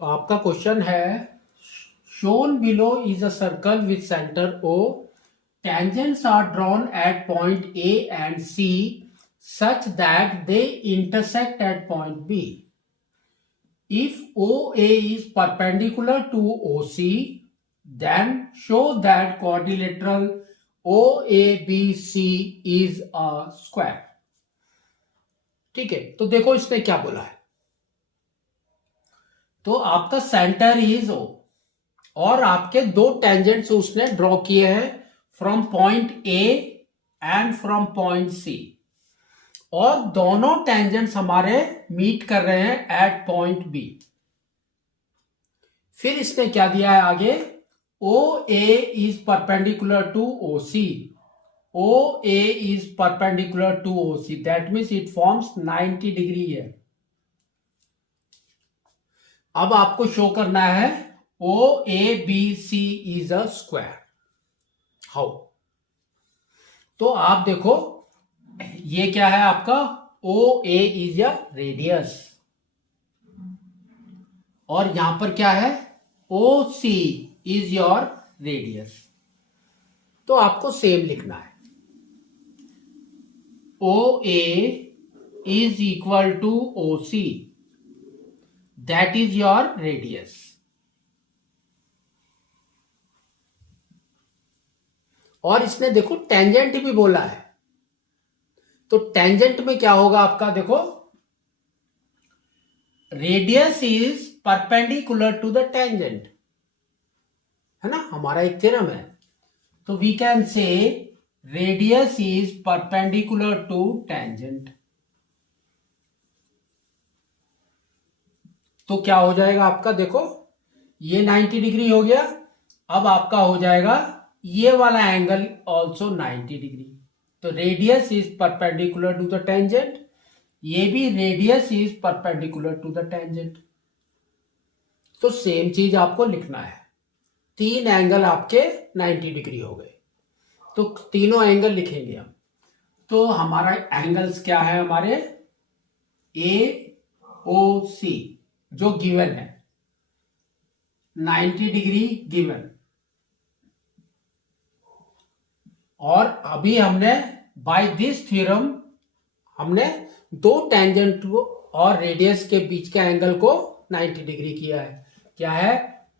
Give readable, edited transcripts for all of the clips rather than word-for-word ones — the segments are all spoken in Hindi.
आपका क्वेश्चन है shown below is a circle with center O. Tangents are drawn at point A and C such that they intersect at point B. If OA is perpendicular to OC, then show that quadrilateral OABC is a square. ठीक है, तो देखो इसने क्या बोला है। तो आपका सेंटर इज O और आपके दो टेंजेंट्स उसने ड्रॉ किए हैं from point A and from point C, और दोनों टेंजेंट्स हमारे मीट कर रहे हैं एट पॉइंट बी। फिर इसने क्या दिया है आगे, O A is perpendicular to O C, O A is perpendicular to O C, that means it forms 90 degree है। अब आपको शो करना है OABC is a square. How? तो आप देखो ये क्या है आपका, OA is a radius, और यहां पर क्या है, OC is your radius। तो आपको सेम लिखना है, OA is equal to OC, that is your radius। और इसने देखो टेंजेंट भी बोला है, तो टेंजेंट में क्या होगा आपका, देखो radius is perpendicular to the tangent, है ना, हमारा एक थ्योरम है। तो we can say radius is perpendicular to tangent. तो क्या हो जाएगा आपका, देखो ये 90 डिग्री हो गया। अब आपका हो जाएगा ये वाला एंगल ऑल्सो 90 डिग्री। तो radius is perpendicular to the tangent, ये भी radius is perpendicular to the tangent. तो सेम चीज आपको लिखना है, तीन एंगल आपके 90 डिग्री हो गए, तो तीनों एंगल लिखेंगे हम। तो हमारा एंगल्स क्या है, हमारे AOC जो गिवन है 90 डिग्री गिवन, और अभी हमने बाय दिस थ्योरम हमने दो टेंजेंट और रेडियस के बीच के एंगल को 90 डिग्री किया है। क्या है,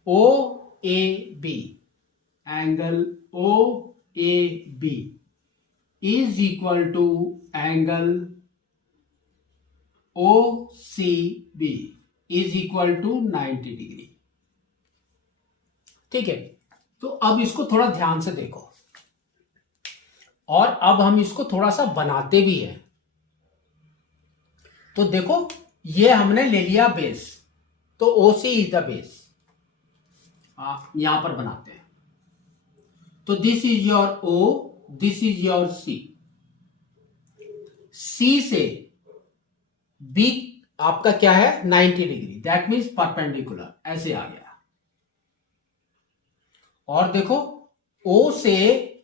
OAB, angle OAB is equal to angle OCB is equal to 90 degree. ठीक है, तो अब इसको थोड़ा ध्यान से देखो, और अब हम इसको थोड़ा सा बनाते भी हैं। तो देखो ये हमने ले लिया बेस, तो OC इज द बेस, यहां पर बनाते हैं। तो this is your O, this is your C। C से B आपका क्या है, 90 डिग्री, दैट मीन्स परपेंडिकुलर, ऐसे आ गया। और देखो O से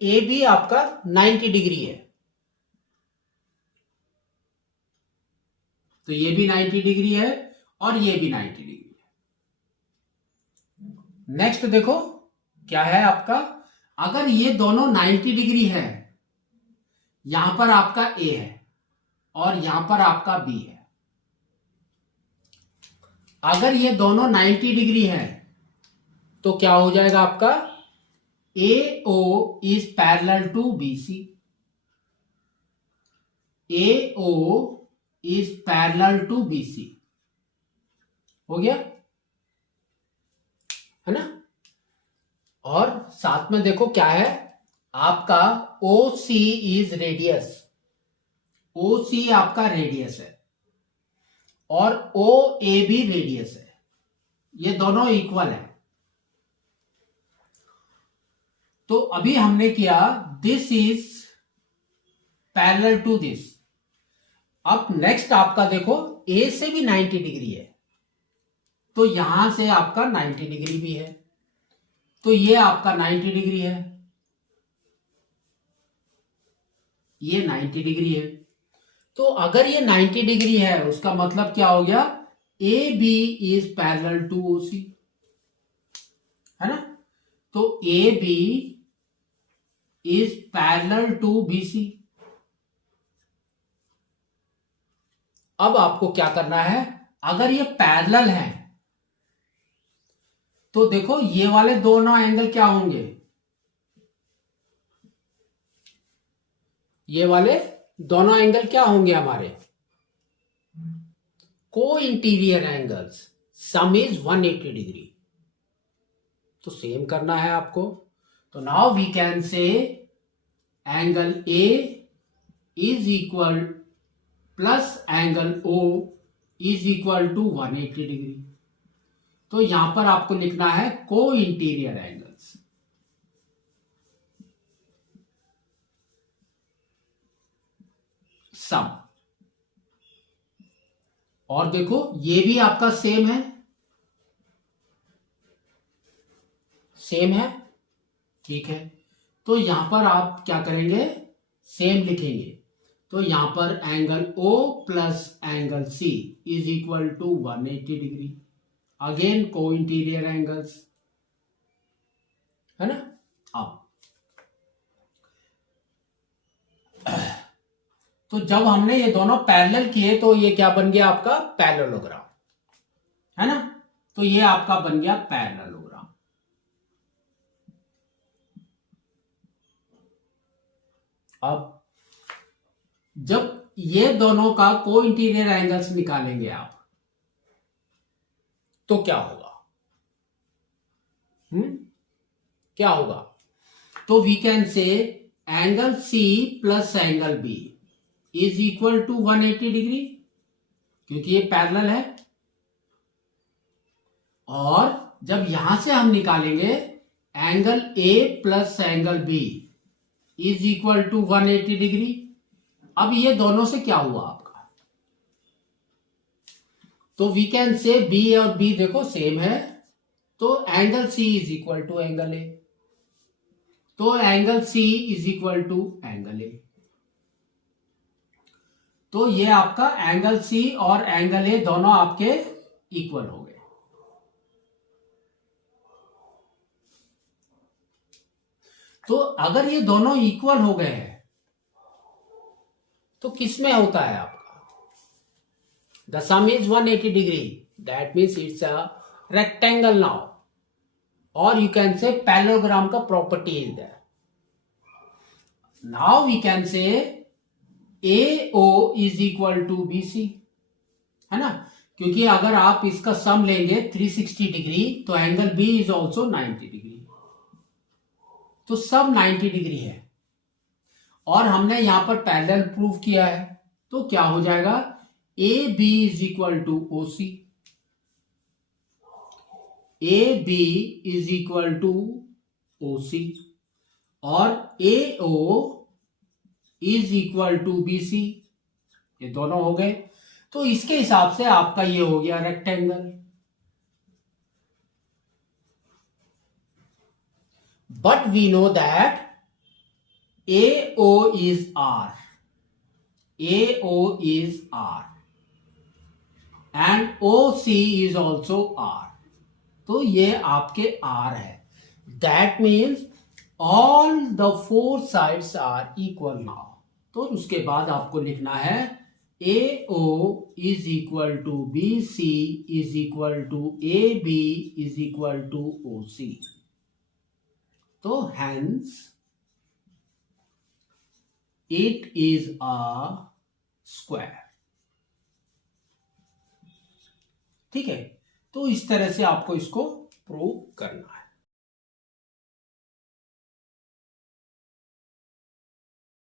AB आपका 90 डिग्री है, तो ये भी 90 डिग्री है और ये भी 90 डिग्री है। नेक्स्ट देखो क्या है आपका, अगर ये दोनों 90 डिग्री है, यहां पर आपका A है और यहां पर आपका B है। अगर ये दोनों 90 डिग्री है तो क्या हो जाएगा आपका, AO is parallel to BC, AO is parallel to BC, हो गया, है ना। और साथ में देखो क्या है आपका, OC is रेडियस, OC आपका रेडियस है और OA भी रेडियस है, ये दोनों इक्वल है। तो अभी हमने किया this is parallel to this. अब नेक्स्ट आपका देखो A से भी 90 डिग्री है, तो यहां से आपका 90 डिग्री भी है, तो ये आपका 90 डिग्री है, ये 90 डिग्री है। तो अगर ये 90 डिग्री है उसका मतलब क्या हो गया, A B is parallel to O C, है ना। तो A B is parallel to B C. अब आपको क्या करना है, अगर ये पैरेलल है तो देखो ये वाले दोनों एंगल क्या होंगे, ये वाले दोनों एंगल क्या होंगे हमारे, co interior angles, sum is 180 degree. तो सेम करना है आपको। तो now we can say angle A is equal plus angle O is equal to 180 degree. तो यहां पर आपको लिखना है को इंटीरियर एंगल्स। सम, और देखो ये भी आपका सेम है, सेम है, ठीक है। तो यहां पर आप क्या करेंगे, सेम लिखेंगे। तो यहां पर angle O plus angle C is equal to 180 degree. Again co interior angles, है ना। अब तो जब हमने ये दोनों पैरेलल किए तो ये क्या बन गया आपका पैरेललोग्राम, है ना। तो ये आपका बन गया पैरेललोग्राम। अब जब ये दोनों का को इंटीरियर एंगल्स निकालेंगे आप तो क्या होगा, क्या होगा। तो we can say angle C plus angle B is equal to 180 degree, क्योंकि ये पैरेलल है। और जब यहां से हम निकालेंगे angle A plus angle B is equal to 180 degree. अब ये दोनों से क्या हुआ आपका, तो वी कैन से B और B देखो सेम है, तो angle C is equal to angle A। तो angle C is equal to angle A। तो ये आपका एंगल C और एंगल A दोनों आपके इक्वल हो गए। तो अगर ये दोनों इक्वल हो गए हैं तो किसमें होता है आपका, the sum is 180 degree, that means it's a rectangle now, और यू कैन से पैरेललोग्राम का property is there. Now we can say AO is equal to BC, है ना। क्योंकि अगर आप इसका सम लेंगे 360 डिग्री तो angle B is also 90 degree, तो सब 90 डिग्री है। और हमने यहां पर पैरेलल प्रूफ किया है, तो क्या हो जाएगा, AB is equal to OC, AB is equal to OC, और AO is equal to BC। ये दोनों हो गए। तो इसके हिसाब से आपका ये हो गया rectangle. But we know that AO is R, AO is R and OC is also R। तो ये आपके R है, that means all the four sides are equal now। तो उसके बाद आपको लिखना है AO is equal to BC is equal to AB is equal to OC। तो hence it is a square। ठीक है, तो इस तरह से आपको इसको प्रूव करना है।